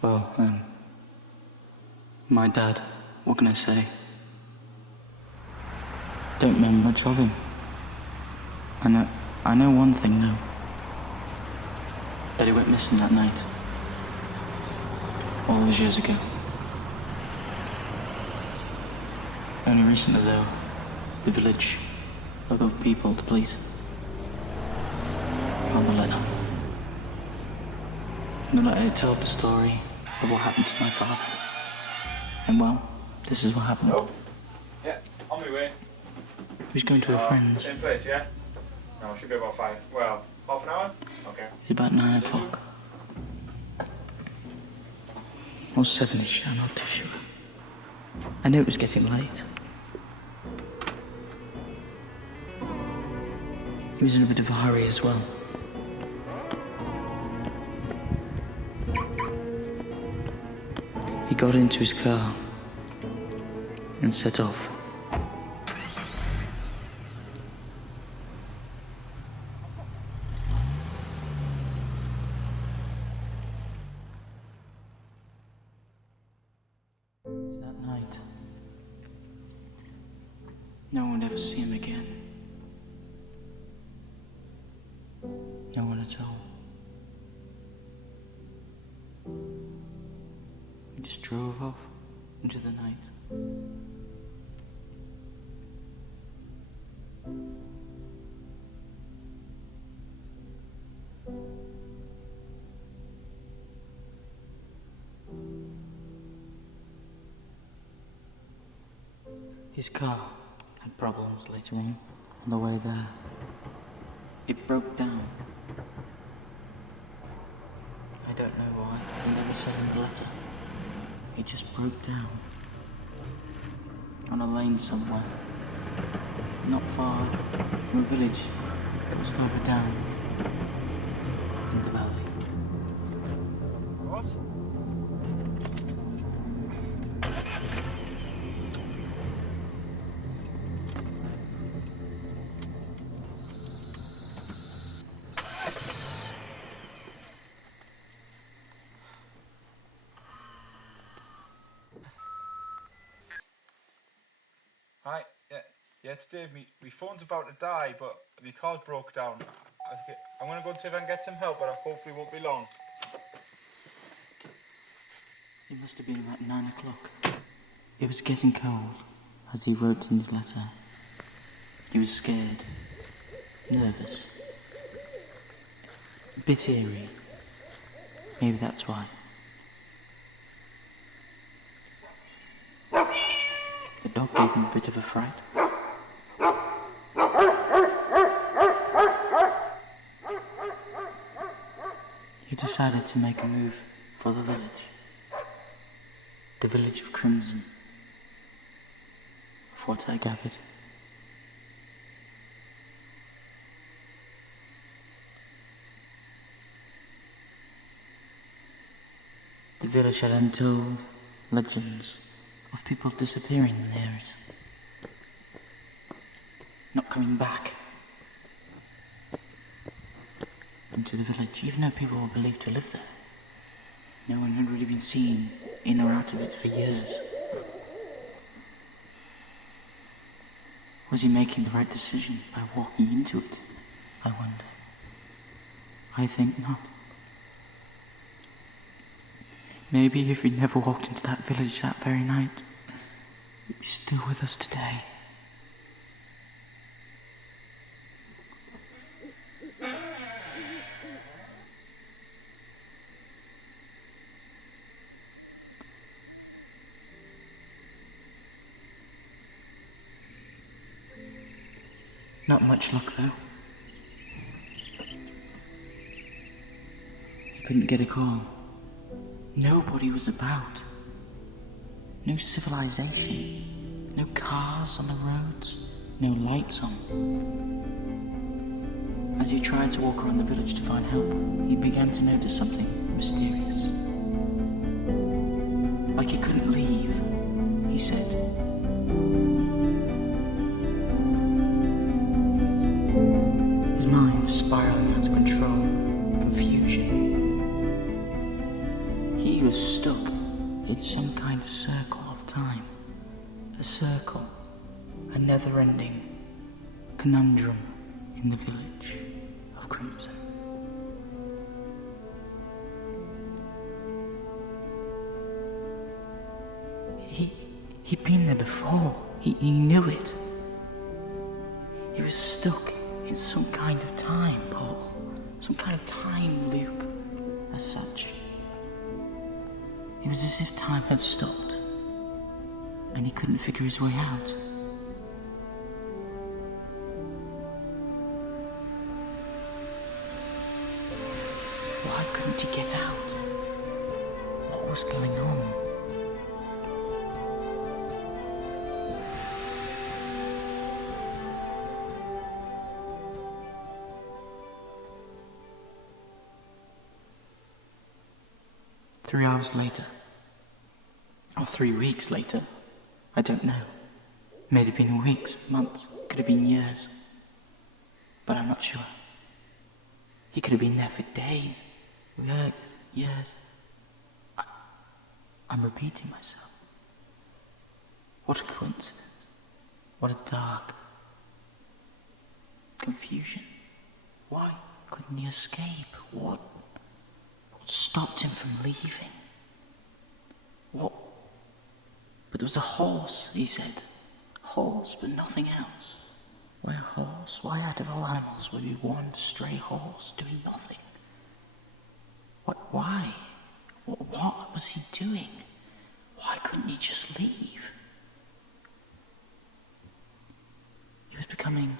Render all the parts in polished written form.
Well, my dad, what can I say? Don't remember much of him. I know one thing though. That he went missing that night. All those years ago. Only recently though, the village, a lot of people, the police, found the letter. The letter told the story of what happened to my father. And well, this is what happened. Oh, yeah, on my way. He was going to a friend's. Same place, yeah? No, it should be about 5. Well, half an hour? Okay. It's about 9 o'clock. Or 7ish, I'm not too sure. I knew it was getting late. He was in a bit of a hurry as well. He got into his car and set off. That night, no one would ever see him again. No one at all. We just drove off into the night. His car had problems later on the way there. It broke down. I don't know why. He never said in the letter. It just broke down. On a lane somewhere. Not far from a village that was further down in the valley. What? Hi, yeah, it's Dave. My phone's about to die, but my car broke down. I'm gonna go and see if I can get some help, but I hopefully won't be long. It must have been about 9 o'clock. It was getting cold, as he wrote in his letter. He was scared, nervous, a bit eerie. Maybe that's why. The dog gave him a bit of a fright. He decided to make a move for the village. The village of Crimson. For what I gathered. The village had untold legends of people disappearing near it. Not coming back into the village, even though people were believed to live there. No one had really been seen in or out of it for years. Was he making the right decision by walking into it? I wonder. I think not. Maybe if he never walked into that village that very night, he'd be still with us today. Not much luck though. He couldn't get a call. Nobody was about. No civilization. No cars on the roads. No lights on. As he tried to walk around the village to find help, he began to notice something mysterious. Like he couldn't leave, he said. His mind spiraling out of control. Confusion. He was never-ending conundrum in the village of Crimson. He'd been there before. He knew it. He was stuck in some kind of time, Paul. Some kind of time loop, as such. It was as if time had stopped, and he couldn't figure his way out. Why couldn't he get out? What was going on? Three hours later, or 3 weeks later, I don't know. May have been weeks, months, could have been years, but I'm not sure. He could have been there for days, weeks, years. I'm repeating myself. What a coincidence. What a dark confusion. Why couldn't he escape? What stopped him from leaving? What? But there was a horse, he said. Horse, but nothing else. Why a horse? Why out of all animals would be one stray horse doing nothing? Why? What was he doing? Why couldn't he just leave? It was becoming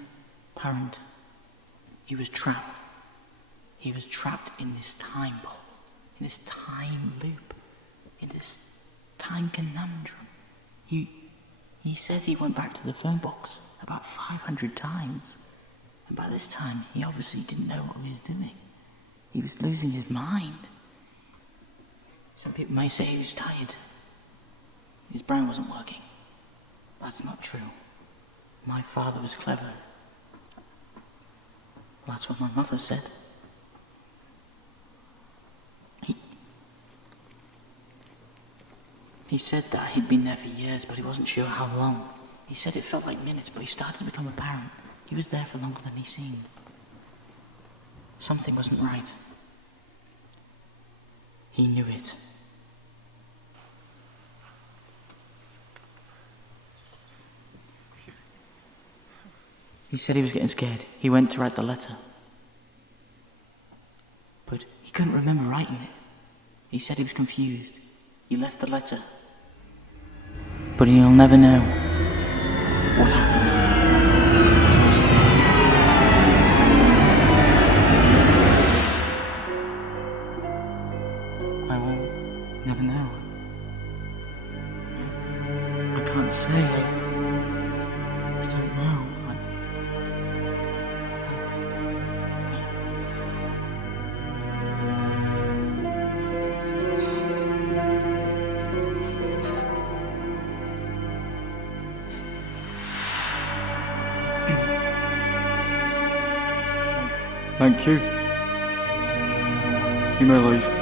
apparent. He was trapped. He was trapped in this time ball, in this time loop, in this time conundrum. He said he went back to the phone box about 500 times. And by this time, he obviously didn't know what he was doing. He was losing his mind. Some people may say he was tired. His brain wasn't working. That's not true. My father was clever. Well, that's what my mother said. He said that he'd been there for years, but he wasn't sure how long. He said it felt like minutes, but he started to become apparent. He was there for longer than he seemed. Something wasn't right. He knew it. He said he was getting scared. He went to write the letter. But he couldn't remember writing it. He said he was confused. He left the letter. But he'll never know what happened to this day. I will never know. I can't say. I don't know. Thank you. You may leave.